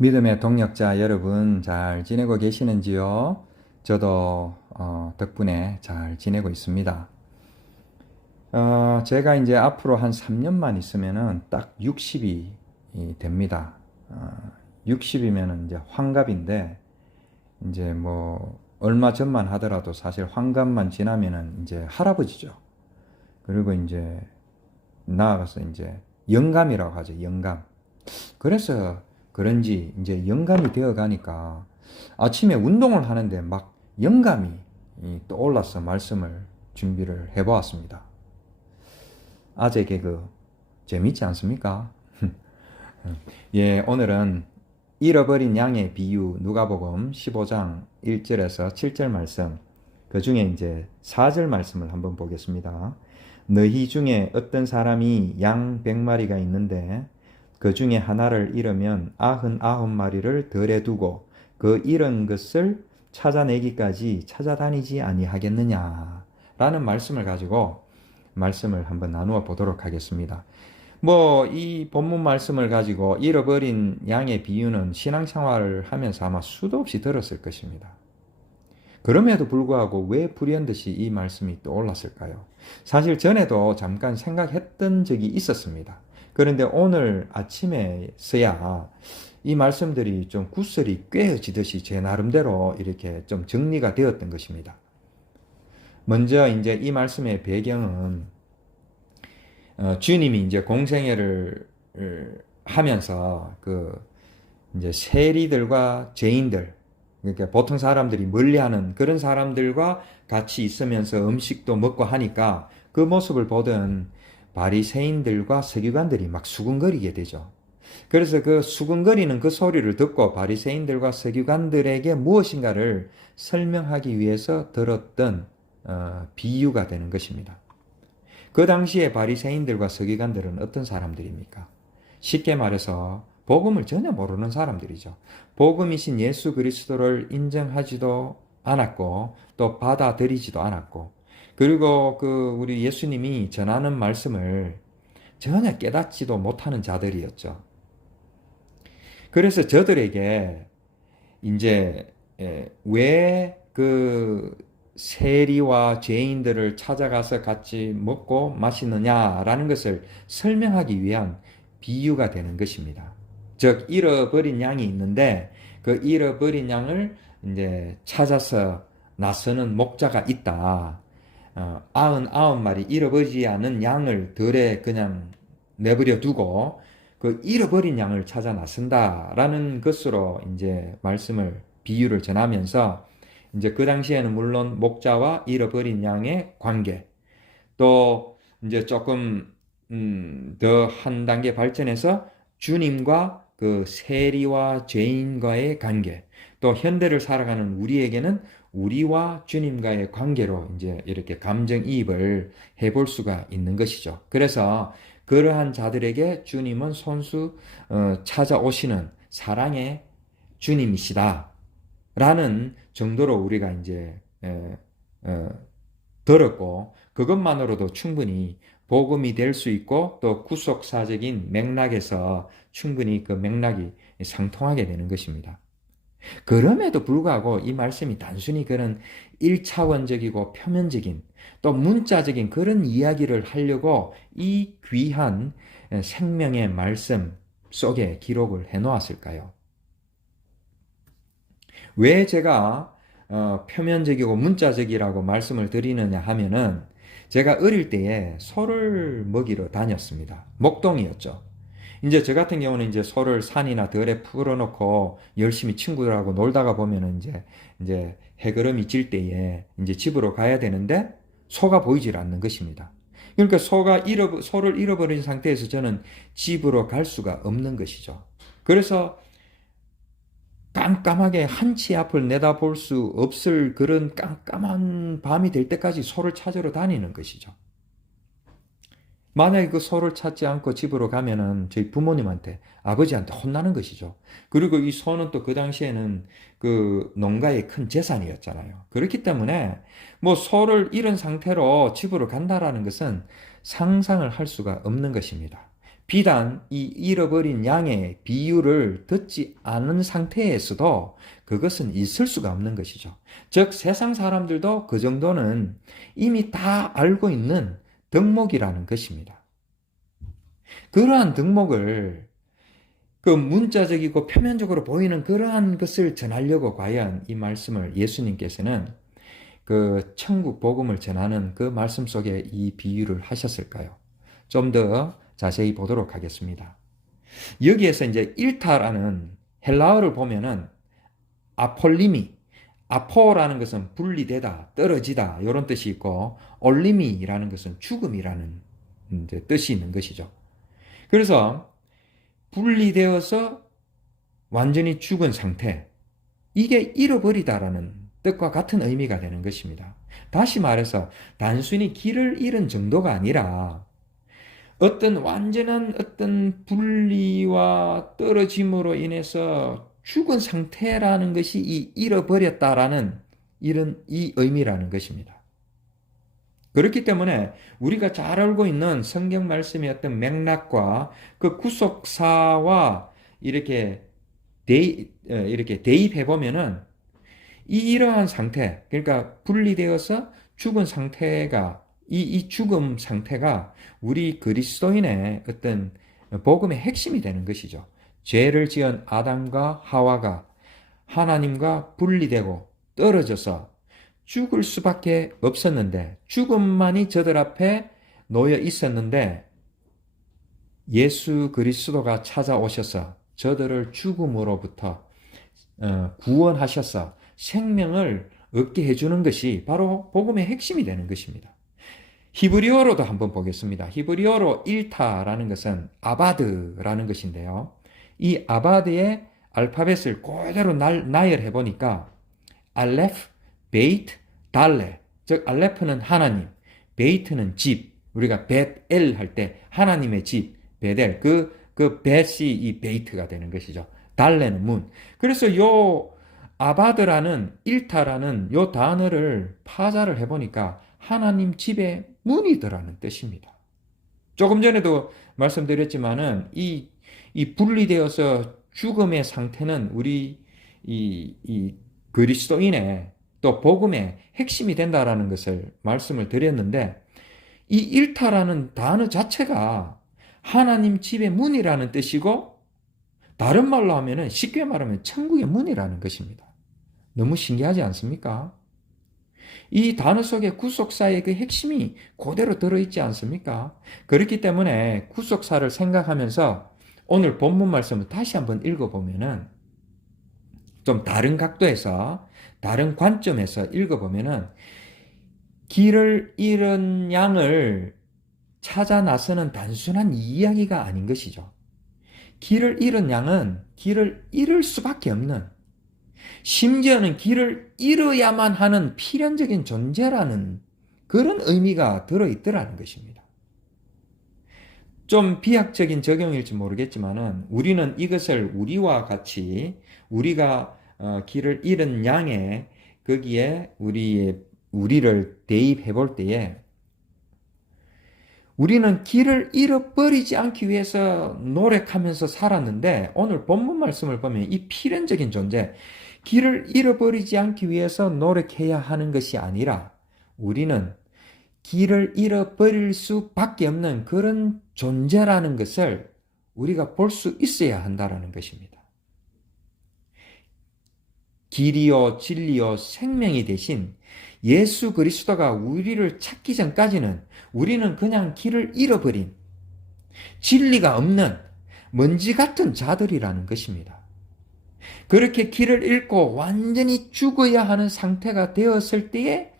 믿음의 동력자 여러분 잘 지내고 계시는지요? 저도 덕분에 잘 지내고 있습니다. 제가 이제 앞으로 한 3년만 있으면은 딱 60이 됩니다. 60이면은 이제 환갑인데 이제 뭐 얼마 전만 하더라도 사실 환갑만 지나면은 이제 할아버지죠. 그리고 이제 나아가서 이제 영감이라고 하죠. 영감. 그래서 그런지 이제 영감이 되어 가니까 아침에 운동을 하는데 막 영감이 떠올라서 말씀을 준비를 해 보았습니다. 아재 개그 재밌지 않습니까? 예, 오늘은 잃어버린 양의 비유 누가복음 15장 1절에서 7절 말씀, 그 중에 이제 4절 말씀을 한번 보겠습니다. 너희 중에 어떤 사람이 양 100마리가 있는데 그 중에 하나를 잃으면 99마리를 덜에 두고 그 잃은 것을 찾아내기까지 찾아다니지 아니하겠느냐 라는 말씀을 가지고 말씀을 한번 나누어 보도록 하겠습니다. 뭐 이 본문 말씀을 가지고 잃어버린 양의 비유는 신앙생활을 하면서 아마 수도 없이 들었을 것입니다. 그럼에도 불구하고 왜 불현듯이 이 말씀이 떠올랐을까요? 사실 전에도 잠깐 생각했던 적이 있었습니다. 그런데 오늘 아침에서야 이 말씀들이 좀 구슬이 꿰어지듯이 제 나름대로 이렇게 좀 정리가 되었던 것입니다. 먼저 이제 이 말씀의 배경은 주님이 이제 공생애를 하면서 그 이제 세리들과 죄인들, 그러니까 보통 사람들이 멀리하는 그런 사람들과 같이 있으면서 음식도 먹고 하니까 그 모습을 보던 바리새인들과 서기관들이 막 수군거리게 되죠. 그래서 그 수군거리는 그 소리를 듣고 바리새인들과 서기관들에게 무엇인가를 설명하기 위해서 들었던 비유가 되는 것입니다. 그 당시에 바리새인들과 서기관들은 어떤 사람들입니까? 쉽게 말해서 복음을 전혀 모르는 사람들이죠. 복음이신 예수 그리스도를 인정하지도 않았고 또 받아들이지도 않았고, 그리고 그 우리 예수님이 전하는 말씀을 전혀 깨닫지도 못하는 자들이었죠. 그래서 저들에게 이제 왜 그 세리와 죄인들을 찾아가서 같이 먹고 마시느냐라는 것을 설명하기 위한 비유가 되는 것입니다. 즉 잃어버린 양이 있는데 그 잃어버린 양을 이제 찾아서 나서는 목자가 있다. 99마리 잃어버리지 않은 양을 들에 그냥 내버려 두고 그 잃어버린 양을 찾아 나선다라는 것으로 이제 말씀을 비유를 전하면서 이제 그 당시에는 물론 목자와 잃어버린 양의 관계, 또 이제 조금 더 한 단계 발전해서 주님과 그 세리와 죄인과의 관계, 또 현대를 살아가는 우리에게는 우리와 주님과의 관계로 이제 이렇게 감정이입을 해볼 수가 있는 것이죠. 그래서 그러한 자들에게 주님은 손수 찾아오시는 사랑의 주님이시다 라는 정도로 우리가 이제 들었고, 그것만으로도 충분히 복음이 될 수 있고 또 구속사적인 맥락에서 충분히 그 맥락이 상통하게 되는 것입니다. 그럼에도 불구하고 이 말씀이 단순히 그런 1차원적이고 표면적인 또 문자적인 그런 이야기를 하려고 이 귀한 생명의 말씀 속에 기록을 해 놓았을까요? 왜 제가 표면적이고 문자적이라고 말씀을 드리느냐 하면은, 제가 어릴 때에 소를 먹이러 다녔습니다. 목동이었죠. 이제 저 같은 경우는 이제 소를 산이나 들에 풀어놓고 열심히 친구들하고 놀다가 보면은 이제 해걸음이 질 때에 이제 집으로 가야 되는데 소가 보이질 않는 것입니다. 그러니까 소를 잃어버린 상태에서 저는 집으로 갈 수가 없는 것이죠. 그래서 깜깜하게 한치 앞을 내다볼 수 없을 그런 깜깜한 밤이 될 때까지 소를 찾으러 다니는 것이죠. 만약에 그 소를 찾지 않고 집으로 가면은 저희 부모님한테, 아버지한테 혼나는 것이죠. 그리고 이 소는 또 그 당시에는 그 농가의 큰 재산이었잖아요. 그렇기 때문에 뭐 소를 잃은 상태로 집으로 간다라는 것은 상상을 할 수가 없는 것입니다. 비단 이 잃어버린 양의 비유를 듣지 않은 상태에서도 그것은 있을 수가 없는 것이죠. 즉 세상 사람들도 그 정도는 이미 다 알고 있는 덕목이라는 것입니다. 그러한 덕목을 그 문자적이고 표면적으로 보이는 그러한 것을 전하려고 과연 이 말씀을 예수님께서는 그 천국 복음을 전하는 그 말씀 속에 이 비유를 하셨을까요? 좀 더 자세히 보도록 하겠습니다. 여기에서 이제 일타라는 헬라어를 보면은 아폴리미, 아포라는 것은 분리되다, 떨어지다 이런 뜻이 있고 올리미라는 것은 죽음이라는 이제 뜻이 있는 것이죠. 그래서 분리되어서 완전히 죽은 상태, 이게 잃어버리다라는 뜻과 같은 의미가 되는 것입니다. 다시 말해서 단순히 길을 잃은 정도가 아니라 어떤 완전한 어떤 분리와 떨어짐으로 인해서 죽은 상태라는 것이 이 잃어버렸다라는 이런 이 의미라는 것입니다. 그렇기 때문에 우리가 잘 알고 있는 성경 말씀의 어떤 맥락과 그 구속사와 이렇게 대입해 보면은 이러한 상태, 그러니까 분리되어서 죽은 상태가 이 죽음 상태가 우리 그리스도인의 어떤 복음의 핵심이 되는 것이죠. 죄를 지은 아담과 하와가 하나님과 분리되고 떨어져서 죽을 수밖에 없었는데 죽음만이 저들 앞에 놓여 있었는데 예수 그리스도가 찾아오셔서 저들을 죽음으로부터 구원하셔서 생명을 얻게 해주는 것이 바로 복음의 핵심이 되는 것입니다. 히브리어로도 한번 보겠습니다. 히브리어로 일타라는 것은 아바드라는 것인데요. 이 아바드의 알파벳을 그대로 나열해 보니까 알레프, 베이트, 달레, 즉 알레프는 하나님, 베이트는 집, 우리가 벳엘 할 때 하나님의 집, 베델, 그 벳이 이 베이트가 되는 것이죠. 달레는 문. 그래서 요 아바드라는 일타라는 요 단어를 파자를 해보니까 하나님 집의 문이더라는 뜻입니다. 조금 전에도 말씀드렸지만은 이 분리되어서 죽음의 상태는 우리 이 그리스도인의 또 복음의 핵심이 된다라는 것을 말씀을 드렸는데 이 일타라는 단어 자체가 하나님 집의 문이라는 뜻이고 다른 말로 하면은 쉽게 말하면 천국의 문이라는 것입니다. 너무 신기하지 않습니까? 이 단어 속에 구속사의 그 핵심이 그대로 들어있지 않습니까? 그렇기 때문에 구속사를 생각하면서 오늘 본문 말씀을 다시 한번 읽어보면은 좀 다른 각도에서 다른 관점에서 읽어보면은 길을 잃은 양을 찾아 나서는 단순한 이야기가 아닌 것이죠. 길을 잃은 양은 길을 잃을 수밖에 없는, 심지어는 길을 잃어야만 하는 필연적인 존재라는 그런 의미가 들어있더라는 것입니다. 좀 비약적인 적용일지 모르겠지만은 우리는 이것을 우리와 같이 우리가 길을 잃은 양에 거기에 우리를 대입해 볼 때에 우리는 길을 잃어버리지 않기 위해서 노력하면서 살았는데 오늘 본문 말씀을 보면 이 필연적인 존재, 길을 잃어버리지 않기 위해서 노력해야 하는 것이 아니라 우리는 길을 잃어버릴 수밖에 없는 그런 존재라는 것을 우리가 볼 수 있어야 한다는 것입니다. 길이요 진리요 생명이 되신 예수 그리스도가 우리를 찾기 전까지는 우리는 그냥 길을 잃어버린 진리가 없는 먼지 같은 자들이라는 것입니다. 그렇게 길을 잃고 완전히 죽어야 하는 상태가 되었을 때에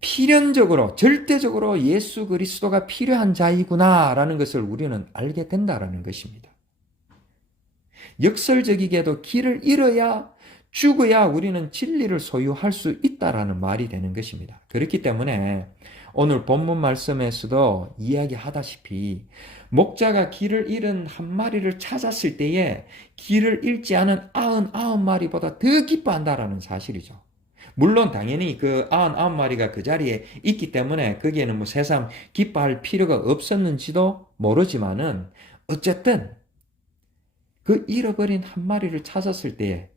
필연적으로 절대적으로 예수 그리스도가 필요한 자이구나라는 것을 우리는 알게 된다라는 것입니다. 역설적이게도 길을 잃어야 죽어야 우리는 진리를 소유할 수 있다라는 말이 되는 것입니다. 그렇기 때문에 오늘 본문 말씀에서도 이야기하다시피 목자가 길을 잃은 한 마리를 찾았을 때에 길을 잃지 않은 99마리보다 더 기뻐한다라는 사실이죠. 물론 당연히 그 99마리가 그 자리에 있기 때문에 거기에는 뭐 새삼 기뻐할 필요가 없었는지도 모르지만은 어쨌든 그 잃어버린 한 마리를 찾았을 때에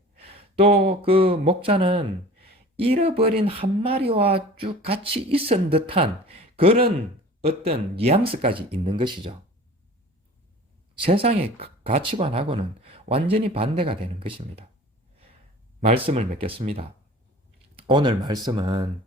또 그 목자는 잃어버린 한 마리와 쭉 같이 있은 듯한 그런 어떤 뉘앙스까지 있는 것이죠. 세상의 가치관하고는 완전히 반대가 되는 것입니다. 말씀을 맺겠습니다. 오늘 말씀은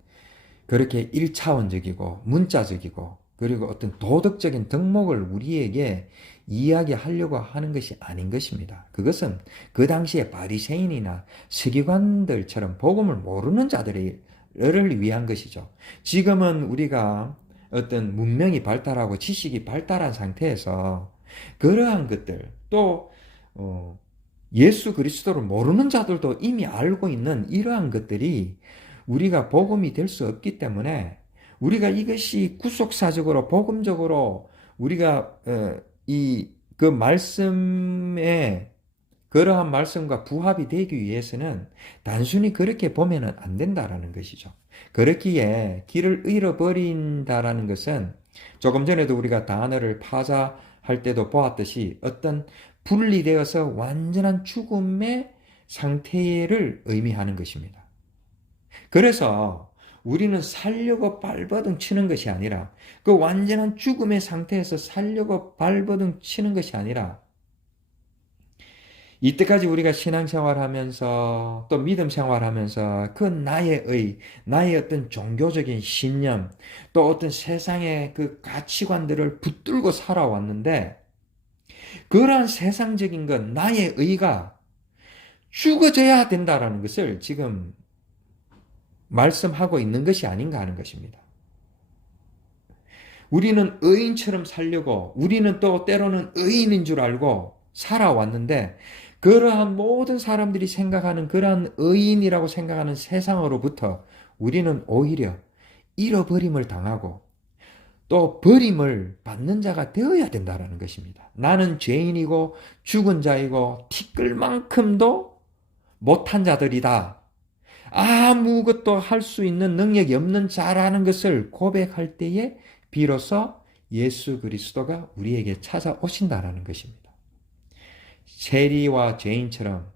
그렇게 1차원적이고 문자적이고 그리고 어떤 도덕적인 덕목을 우리에게 이야기하려고 하는 것이 아닌 것입니다. 그것은 그 당시에 바리새인이나 서기관들처럼 복음을 모르는 자들을 위한 것이죠. 지금은 우리가 어떤 문명이 발달하고 지식이 발달한 상태에서 그러한 것들 또 예수 그리스도를 모르는 자들도 이미 알고 있는 이러한 것들이 우리가 복음이 될 수 없기 때문에 우리가 이것이 구속사적으로 복음적으로 우리가 그 말씀에 그러한 말씀과 부합이 되기 위해서는 단순히 그렇게 보면은 안 된다라는 것이죠. 그렇기에 길을 잃어버린다라는 것은 조금 전에도 우리가 단어를 파자할 때도 보았듯이 어떤 분리되어서 완전한 죽음의 상태를 의미하는 것입니다. 그래서 우리는 살려고 발버둥 치는 것이 아니라 그 완전한 죽음의 상태에서 살려고 발버둥 치는 것이 아니라 이때까지 우리가 신앙생활하면서 또 믿음 생활하면서 그 나의 어떤 종교적인 신념 또 어떤 세상의 그 가치관들을 붙들고 살아왔는데 그러한 세상적인 것 나의 의가 죽어져야 된다라는 것을 지금 말씀하고 있는 것이 아닌가 하는 것입니다. 우리는 의인처럼 살려고 우리는 또 때로는 의인인 줄 알고 살아왔는데 그러한 모든 사람들이 생각하는 그러한 의인이라고 생각하는 세상으로부터 우리는 오히려 잃어버림을 당하고 또 버림을 받는 자가 되어야 된다는 것입니다. 나는 죄인이고 죽은 자이고 티끌만큼도 못한 자들이다. 아무것도 할 수 있는 능력이 없는 자라는 것을 고백할 때에 비로소 예수 그리스도가 우리에게 찾아오신다라는 것입니다. 세리와 죄인처럼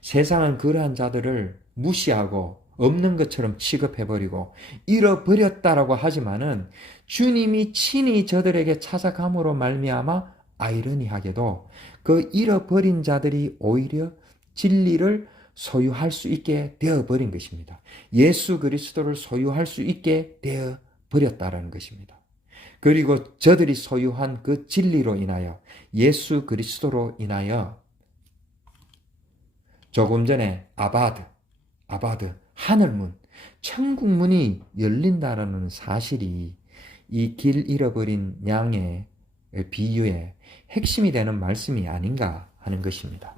세상은 그러한 자들을 무시하고 없는 것처럼 취급해버리고 잃어버렸다라고 하지만은 주님이 친히 저들에게 찾아감으로 말미암아 아이러니하게도 그 잃어버린 자들이 오히려 진리를 소유할 수 있게 되어버린 것입니다. 예수 그리스도를 소유할 수 있게 되어버렸다라는 것입니다. 그리고 저들이 소유한 그 진리로 인하여 예수 그리스도로 인하여 조금 전에 아바드, 하늘문, 천국문이 열린다라는 사실이 이 길 잃어버린 양의 비유의 핵심이 되는 말씀이 아닌가 하는 것입니다.